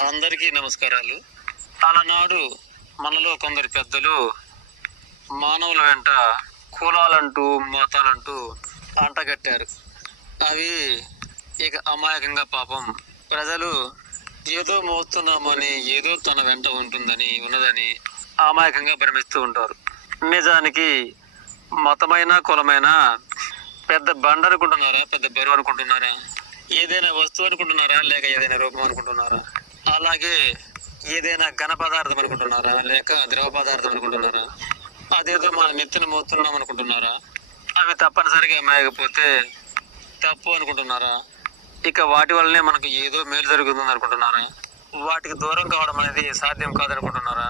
అందరికీ నమస్కారాలు. అలనాడు మనలో కొందరు పెద్దలు మానవుల వెంట కులాలంటూ, మతాలంటూ అంటగట్టారు. అవి ఇక అమాయకంగా పాపం ప్రజలు ఏదో మోస్తున్నామని, ఏదో తన వెంట ఉన్నదని అమాయకంగా భ్రమిస్తూ ఉంటారు. నిజానికి మతమైన, కులమైన పెద్ద బండ అనుకుంటున్నారా? పెద్ద బరువు అనుకుంటున్నారా? ఏదైనా వస్తువు అనుకుంటున్నారా? లేక ఏదైనా రూపం అనుకుంటున్నారా? అలాగే ఏదైనా ఘన పదార్థం అనుకుంటున్నారా? లేక ద్రవ పదార్థం అనుకుంటున్నారా? అదేదో మన నెత్తిన మోస్తున్నాం అనుకుంటున్నారా? అవి తప్పనిసరిగా మేయకపోతే తప్పు అనుకుంటున్నారా? ఇక వాటి వల్లనే మనకు ఏదో మేలు జరుగుతుంది అనుకుంటున్నారా? వాటికి దూరం కావడం అనేది సాధ్యం కాదనుకుంటున్నారా?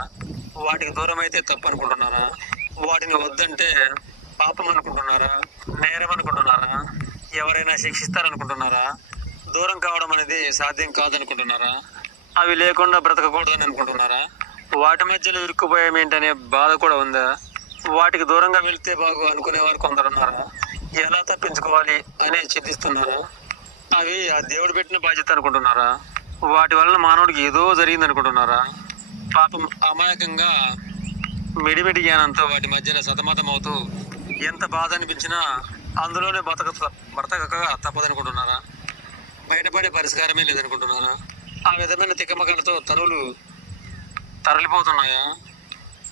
వాటికి దూరం అయితే తప్పు అనుకుంటున్నారా? వాటిని వద్దంటే పాపం అనుకుంటున్నారా? నేరం అనుకుంటున్నారా? ఎవరైనా శిక్షిస్తారనుకుంటున్నారా? దూరం కావడం అనేది సాధ్యం కాదనుకుంటున్నారా? అవి లేకుండా బ్రతకకూడదని అనుకుంటున్నారా? వాటి మధ్యలో ఇరుక్కుపోయామేంటనే బాధ కూడా ఉందా? వాటికి దూరంగా వెళ్తే బాగు అనుకునేవారు కొందరున్నారా? ఎలా తప్పించుకోవాలి అని చింతిస్తున్నారా? అవి ఆ దేవుడు పెట్టిన బాధ్యత అనుకుంటున్నారా? వాటి వలన మానవుడికి ఏదో జరిగింది అనుకుంటున్నారా? పాపం అమాయకంగా మిడిమిడి జ్ఞానంతో వాటి మధ్యలో సతమతం అవుతూ ఎంత బాధ అనిపించినా అందులోనే బ్రతకక తప్పదనుకుంటున్నారా? బయటపడే పరిష్కారమే లేదనుకుంటున్నారా? ఆ విధమైన తికమకలతో తనువులు తరలిపోతున్నాయా?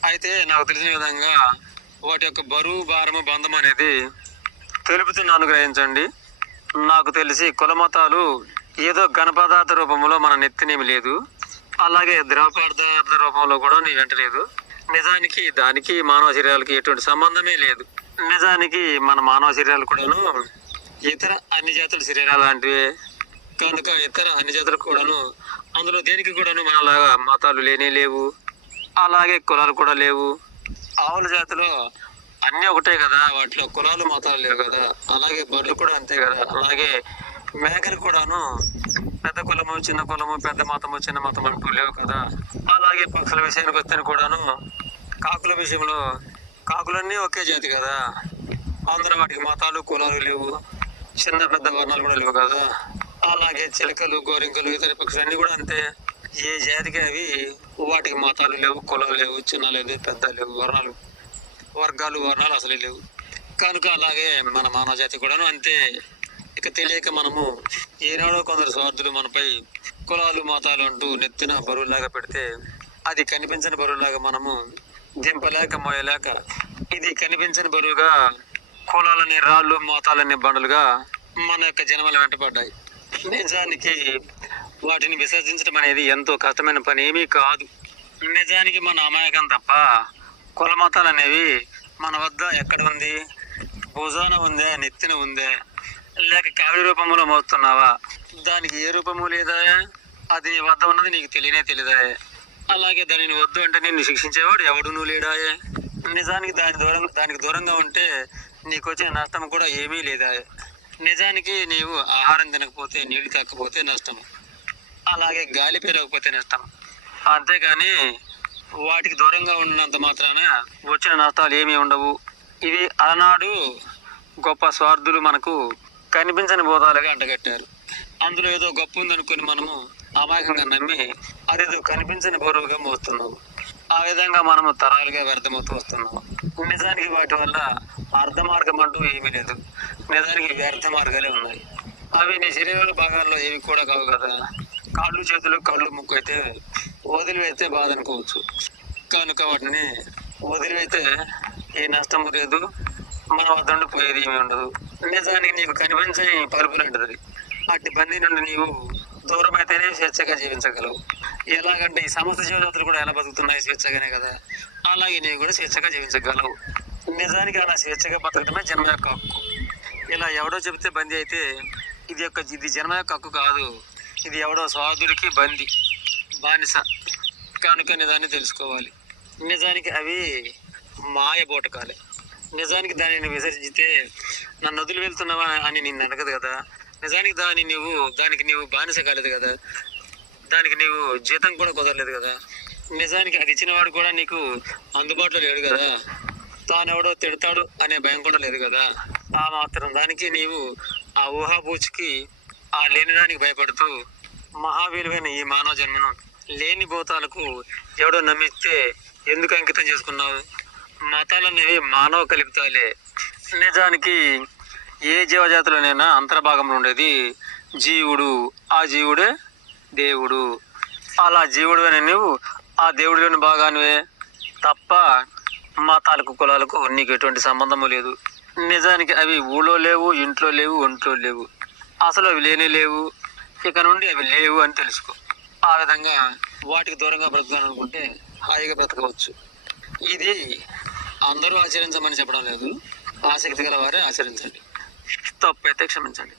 అయితే నాకు తెలిసిన విధంగా వాటి యొక్క బరువు, భారము, బంధం అనేది తెలుపుతున్న అనుగ్రహించండి. నాకు తెలిసి కుల మతాలు ఏదో ఘనపదార్థ రూపంలో మన నెత్తినేమి లేదు, అలాగే ద్రవ పదార్థ రూపంలో కూడా నీ వెంట లేదు. నిజానికి దానికి మానవ శరీరాలకి ఎటువంటి సంబంధమే లేదు. నిజానికి మన మానవ శరీరాలు కూడాను ఇతర అన్ని జాతుల శరీరాలు లాంటివే కనుక ఇతర అన్ని జాతులకు కూడాను అందులో దేనికి కూడాను మనలాగా మతాలు లేనే లేవు, అలాగే కులాలు కూడా లేవు. ఆవుల జాతిలో అన్నీ ఒకటే కదా, వాటిలో కులాలు మతాలు లేవు కదా. అలాగే బర్రెలు కూడా అంతే కదా. అలాగే మేకలు కూడాను పెద్ద కులము, చిన్న కులము, పెద్ద మతము, చిన్న మతం అంటూ లేవు కదా. అలాగే పక్షుల విషయానికి వస్తే కూడాను కాకుల విషయంలో కాకులన్నీ ఒకే జాతి కదా. అందులో వాటికి మతాలు, కులాలు లేవు, చిన్న పెద్ద వర్ణాలు కూడా లేవు కదా. అలాగే చిలకలు, గోరింకలు, ఇతర పక్షులు అన్నీ కూడా అంతే. ఏ జాతికి అవి వాటికి మతాలు లేవు, కులాలు లేవు, చిన్న లేదు, పెద్ద లేవు, వర్ణాలు అసలే లేవు. కనుక అలాగే మన మానవ జాతి కూడాను అంతే. ఇక తెలియక మనము ఏనాడో కొందరు స్వార్థులు మనపై కులాలు, మతాలు అంటూ నెత్తిన బరువులాగా పెడితే అది కనిపించని బరువులాగా మనము దింపలేక మోయలేక ఇది కనిపించని బరువుగా కులాలని రాళ్ళు, మతాలని బండలుగా మన యొక్క జన్మల వెంటపడ్డాయి. నిజానికి వాటిని విసర్జించడం అనేది ఎంతో కష్టమైన పని ఏమీ కాదు. నిజానికి మన అమాయకం తప్ప కుల మతాలు అనేవి మన వద్ద ఎక్కడ ఉంది? భుజాన ఉందే, నెత్తిన ఉందే, లేక కావిడి రూపంలో మోస్తున్నావా? దానికి ఏ రూపము లేదా? అది వద్ద ఉన్నది నీకు తెలియదా? అలాగే దానిని వద్దు అంటే నిన్ను శిక్షించేవాడు ఎవడునూ లేడాయే. నిజానికి దానికి దూరంగా ఉంటే నీకు వచ్చే నష్టం కూడా ఏమీ లేదా. నిజానికి నీవు ఆహారం తినకపోతే, నీళ్లు తాకపోతే నష్టము, అలాగే గాలి పెరగకపోతే నష్టం. అంతేగాని వాటికి దూరంగా ఉన్నంత మాత్రాన వచ్చిన నష్టాలు ఏమీ ఉండవు. ఇవి అలనాడు గొప్ప స్వార్థులు మనకు కనిపించని బోధాలుగా అంటగట్టారు. అందులో ఏదో గొప్ప ఉందనుకుని మనము అమాయకంగా నమ్మి అదేదో కనిపించని బరువుగా మోస్తున్నాము. ఆ విధంగా మనము తరాలుగా వ్యర్థమవుతూ వస్తున్నాము. నిజానికి వాటి వల్ల అర్ధ మార్గం అంటూ ఏమీ లేదు. నిజానికి వ్యర్థ మార్గాలే ఉన్నాయి. అవి నీ శరీర భాగాల్లో ఏవి కూడా కావు కదా. కాళ్ళు, చేతులు, కళ్ళు, ముక్కు అయితే వదిలివేస్తే బాధ అనుకోవచ్చు. కనుక వాటిని వదిలివేస్తే ఏ నష్టము లేదు, మన వద్ద పోయేది ఏమీ ఉండదు. నిజానికి నీకు కనిపించని పలుపు లాంటిది. అట్టి బందీ నుండి నీవు దూరం అయితేనే స్వేచ్ఛగా జీవించగలవు. ఎలాగంటే ఈ సమస్త జీవజాతులు కూడా ఎలా బతుకుతున్నాయి? స్వేచ్ఛగానే కదా. అలాగే నీవు కూడా స్వేచ్ఛగా జీవించగలవు. నిజానికి అలా స్వేచ్ఛగా బతకడమే జన్మ యొక్క హక్కు. ఇలా ఎవడో చెబితే బందీ అయితే ఇది జన్మ యొక్క హక్కు కాదు. ఇది ఎవడో స్వార్థుడికి బానిస కనుక నిజాన్ని తెలుసుకోవాలి. నిజానికి అవి మాయ బోటకాలే. నిజానికి దానిని విసర్జిస్తే నన్ను వదిలి వెళ్తున్నావా అని నిన్ను అడగదు కదా. నిజానికి దానికి నీవు బానిస కాలేదు కదా. దానికి నీవు జీతం కూడా కుదరలేదు కదా. నిజానికి అది ఇచ్చినవాడు కూడా నీకు అందుబాటులో లేడు కదా. తానెవడో తిడతాడు అనే భయం కూడా లేదు కదా. ఆ మాత్రం దానికి నీవు ఆ ఊహాబూచికి, ఆ లేని దానికి భయపడుతూ మహావీరువైన ఈ మానవ జన్మను లేని భూతాలకు ఎవడో నమ్మిస్తే ఎందుకు అంకితం చేసుకున్నావు? మతాలనేవి మానవ కల్పితాలే. నిజానికి ఏ జీవజాతిలోనైనా అంతర్భాగంలో ఉండేది జీవుడు. ఆ జీవుడే దేవుడు. అలా జీవుడువైన నువ్వు ఆ దేవుడిలోని భాగానివే తప్ప మతాలకు కులాలకు నీకు ఎటువంటి సంబంధము లేదు. నిజానికి అవి ఊళ్ళో లేవు, ఇంట్లో లేవు, ఒంట్లో లేవు. అసలు అవి లేనే లేవు. ఇక నుండి అవి లేవు అని తెలుసుకో. ఆ విధంగా వాటికి దూరంగా బ్రతకాలనుకుంటే హాయిగా బ్రతకవచ్చు. ఇది అందరూ ఆచరించమని చెప్పడం లేదు. ఆసక్తి గల వారే ఆచరించండి. తప్పు అయితే క్షమించండి.